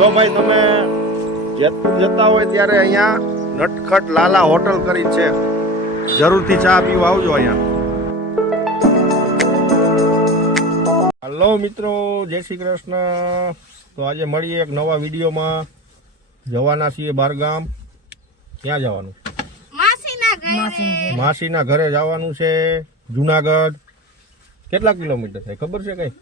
જો ભાઈ તમે જેતપુર જતા હોય ત્યારે અહીંયા નટખટ લાલા હોટલ કરી છે. જરૂરથી ચા પીવા આવજો અહીંયા. હલો મિત્રો જય શ્રી કૃષ્ણ. તો આજે મળીએ એક નવા વિડીયોમાં. જવાના છીએ બારગામ. ક્યાં જવાનું? માસીના ઘરે. માસીના ઘરે. જવાનું છે જુનાગઢ. કેટલા કિલોમીટર થાય? ખબર છે કઈ?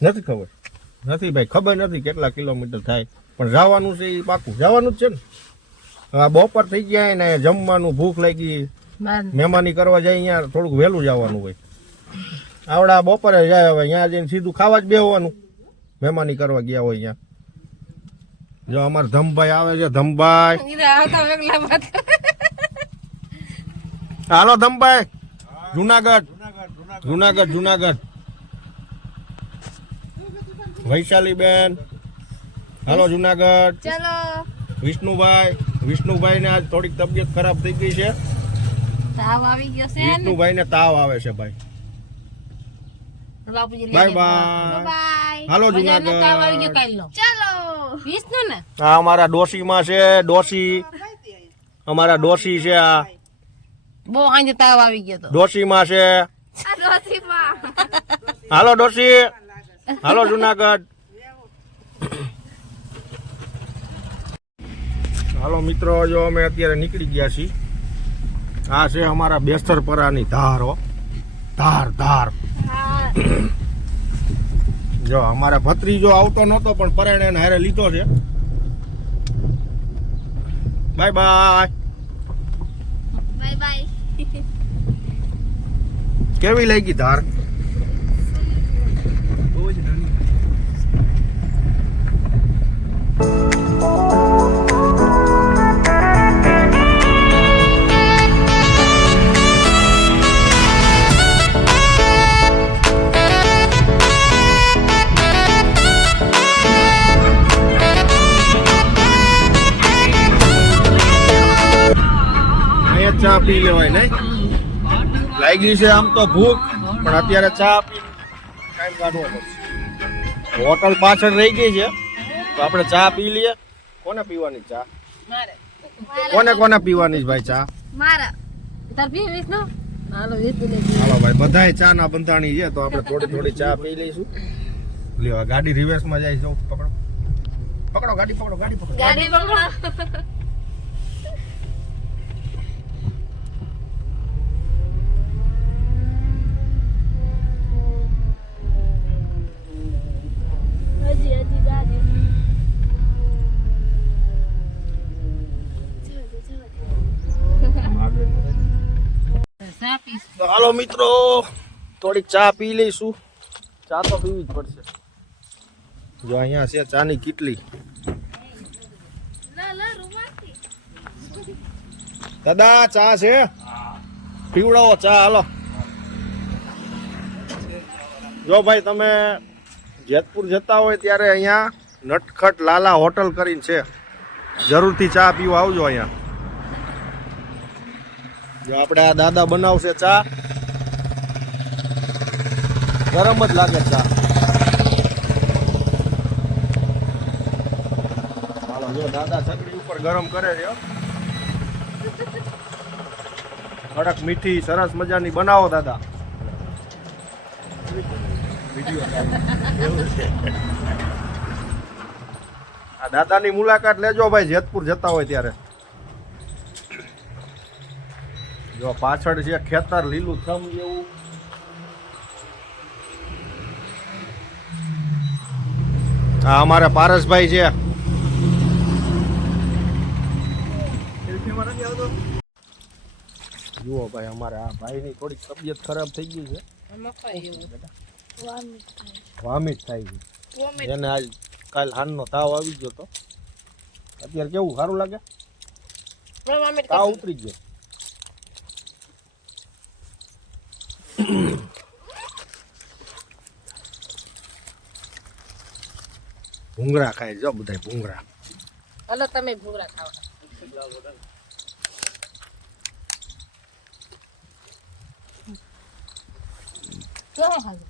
નથી ખબર? નથી ભાઈ ખબર નથી કેટલા કિલોમીટર થાય. પણ જવાનું છે એ પાકું. જવાનું જ છે ને. આ બપોર થઈ ગયા ને જમવાનું ભૂખ લાગી. મહેમાની કરવા જાય અહીંયા થોડુંક વહેલું જવાનું હોય. આવડા બપોરે જાય હવે અહીંયા જઈને સીધું ખાવા જ બેહવાનું. મહેમાની કરવા ગયા હોય અહીંયા. જો અમાર ધમભાઈ આવે છે ધમભાઈ. હાલો ધમભાઈ. જુનાગઢ. જુનાગઢ જુનાગઢ. વૈશાલી બેન હાલો જુનાગઢ. ચલો. વિષ્ણુભાઈ. વિષ્ણુભાઈ ને આજ થોડીક તબિયત ખરાબ થઈ ગઈ છે. તાવ આવી ગયો છે વિષ્ણુભાઈ ને તાવ આવે છે ભાઈ. બાપુજી બાય બાય. હાલો જુનાગઢ. ચલો. વિષ્ણુ ને? આ અમારા ડોશીમાં છે ડોશી. અમારા ડોશી છે આ. બહુ આજે તાવ આવી ગયો તો. ડોશીમાં છે. હાલો ડોશી. હાલો જુનાગઢ. હાલો મિત્રો જો અમે અત્યારે નીકળી ગયા છીએ. આ છે અમારા બેસ્તરપરાની ધારો ધાર ધાર. જો અમારા ભત્રીજો આવતો નહોતો પણ પરાણે એને હારે લીધો છે. Bye bye. Bye bye. કેવી લાગી ધાર? ચા પી લેવાય નહીં. લાગી છે આમ તો ભૂખ પણ અત્યારે ચા પી ટાઈમ કાઢવો પડશે હોટલ પાછળ રહી ગઈ છે. તો આપણે ચા પી લઈએ. કોને પીવાની ચા? કોને કોને પીવાની ભાઈ ચા? મારા. હાલો ભાઈ બધાય ચા ના બંધાણી છે તો આપણે થોડી થોડી ચા પી લઈશું. લ્યો ગાડી રિવર્સમાં જાય જો પકડો. પકડો ગાડી પકડો ગાડી પકડો. ગાડી પકડો. હાલો મિત્રો. થોડીક ચા પી લઈશું. ચા તો પીવી જ પડશે. જો અહીંયા છે ચાની કીટલી. દાદા ચા છે? પીવડાવો ચા હાલો. જો ભાઈ તમે જેતપુર જતા હોય ત્યારે અહીંયા નટખટ લાલા હોટલ કરીને છે. જરૂરથી ચા પીવા આવજો અહીંયા. જો આપણે આ દાદા બનાવશે ચા. ગરમ જ લાગે ચા હાલો, જો દાદા છકડી ઉપર ગરમ કરે છે કડક મીઠી, સરસ મજાની બનાવો દાદા. આ દાદાની મુલાકાત લેજો ભાઈ, જેતપુર જતા હોય ત્યારે. જો પાછળ છે ખેતર લીલું થમ જેવું આ અમારા પારસભાઈ છે. જુઓ ભાઈ અમારે આ ભાઈની થોડીક તબિયત ખરાબ થઈ ગઈ છે. વામિટ થાય છે. એને આજ કાલ હાનનો તાવ આવી ગયો તો. અત્યારે કેવું સારું લાગે? તાવ ઉતરી ગયો. ભૂંગળા ખાય જો બધા ભૂંગળા. હલો તમે ભૂંગળા ખાઓ. કેવા ખાજો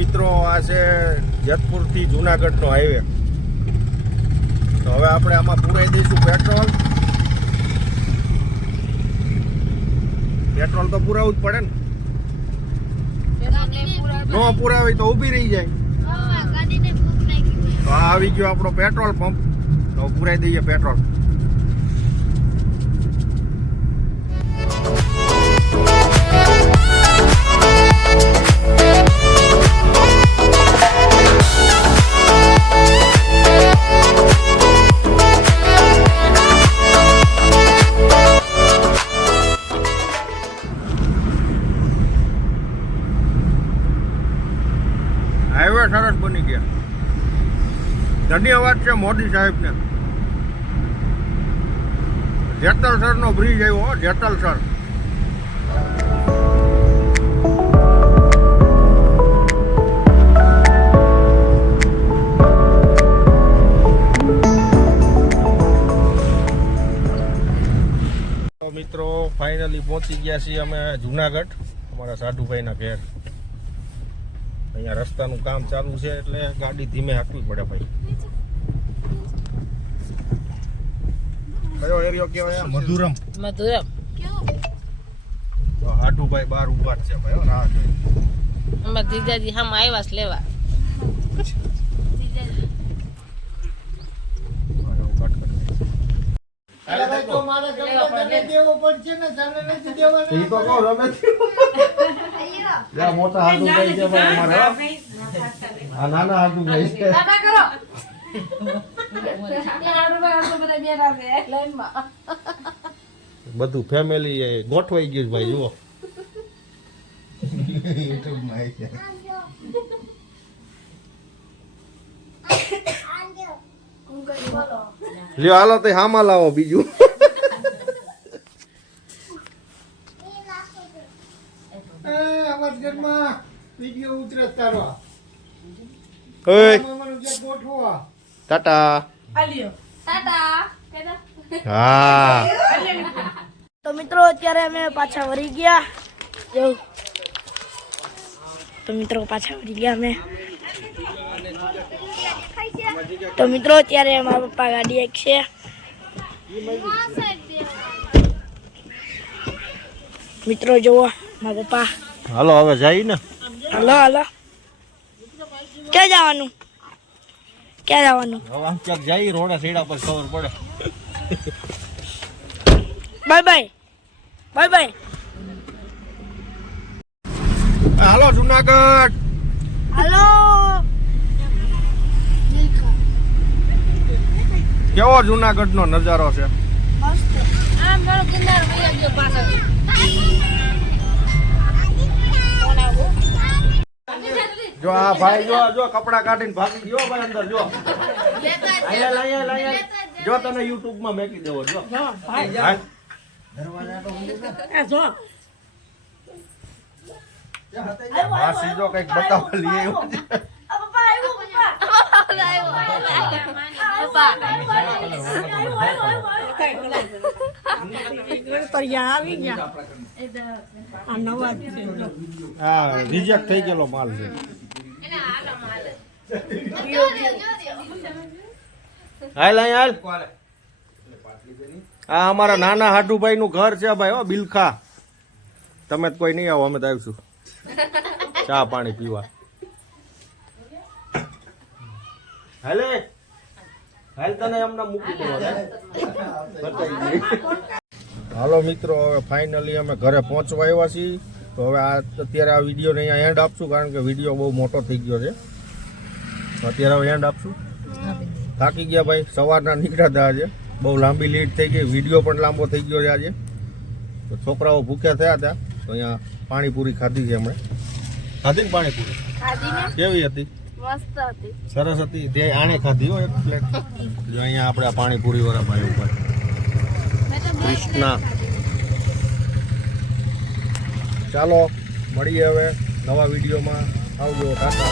મિત્રો આ છે જેતપુરથી જુનાગઢનો હાઈવે તો હવે આપણે આમાં પુરાઈ દઈશું પેટ્રોલ પેટ્રોલ તો પુરાવવું જ પડે ને. ન પુરાવી તો ઊભી રહી જાય. તો આવી ગયો આપણો પેટ્રોલ પંપ તો પુરાઈ દઈએ પેટ્રોલ ધન્યવાદ છે મોદી સાહેબને. જેતલસરનો બ્રિજ આવ્યો જેતલસર મિત્રો ફાઇનલી પહોંચી ગયા છીએ અમે જુનાગઢ, અમારા સાધુભાઈના ઘેર. અહીંયા રસ્તાનું કામ ચાલુ છે એટલે ગાડી ધીમે હાંકવી પડે ભાઈ. કયો એરિયો કહેવાય મધુરમ. મધુરમ. તો હાડુભાઈ બાર ઊભા છે ભાઈ હો, રાહ જોઈ. અમારા જીજાજી હમ આવ્યા છે લેવા. હા, એવું કટ કરી દે. ઈ તો કહો, મોટા હાથ મોટા છે ભાઈ અમારા, આ નાના હાડુભાઈ છે. બધું ફેમિલી ગોઠવાઈ ગયું ભાઈ જુઓ. લ્યો હાલો તો હામાં લાવો બીજું. ઓય. ટાટા. હા. તો મિત્રો અત્યારે અમે પાછા વળી ગયા. જો. તો મિત્રો પાછા વળી ગયા અમે. તો મિત્રો અત્યારે મારા પપ્પા ગાડી એક છે. મિત્રો જુઓ મારા પપ્પા. હાલો હવે જાય ને. Hello hello. ક્યાં જવાનું? ક્યાં જવાનું? હવે આમ ક્યાંક જાય રોડા સેડા પર ખબર પડે. Bye bye. Bye bye. Hello Junagadh. Hello. કેવો જુનાગઢ નો નજારો છે? આમ કિનારો વહી ગયો પાછળ જો આ ભાઈ જો જો કપડા કાઢીને ભાગી ગયો ભાઈ અંદર જો. આયા લાયા લાયા જો તને યુટ્યુબમાં મેકી દેવો જો. હાલ. માસી જો કંઈક બતાવવા લઈ આવ્યો છે. હા રિજેક્ટ થઈ ગયેલો માલ છે. હાલ હાલ હાલ. આ અમારા નાના હાટુભાઈ નું ઘર છે ભાઈ હો બિલખા. તમે કોઈ નહીં આવો અમે તો આવીશું. ચા પાણી પીવા. હાલે? હાલ તને એમને મૂકી દેવા હાલો મિત્રો હવે ફાઇનલી અમે ઘરે પહોંચવા આવ્યા છીએ. તો હવે આ અત્યારે આ વિડીયોને અહીંયા એન્ડ આપશું કારણ કે વીડિયો બહુ મોટો થઈ ગયો છે. અત્યારે હવે એન્ડ આપશું. થાકી ગયા ભાઈ સવારના નીકળ્યા હતા આજે. બહુ લાંબી લેટ થઈ ગઈ વીડિયો પણ લાંબો થઈ ગયો છે આજે. તો છોકરાઓ ભૂખ્યા થયા હતા તો અહીંયા પાણીપુરી ખાધી છે હમણાં ખાધી ને પાણીપુરી? કેવી હતી? સરસ હતી. તે આણે ખાધી હો એક પ્લેટ જો અહીંયા આપણે પાણીપુરી વાળા ભાઈ ઉપર કૃષ્ણા. ચાલો મળીએ હવે નવા વિડીયોમાં આવજો ટાટા.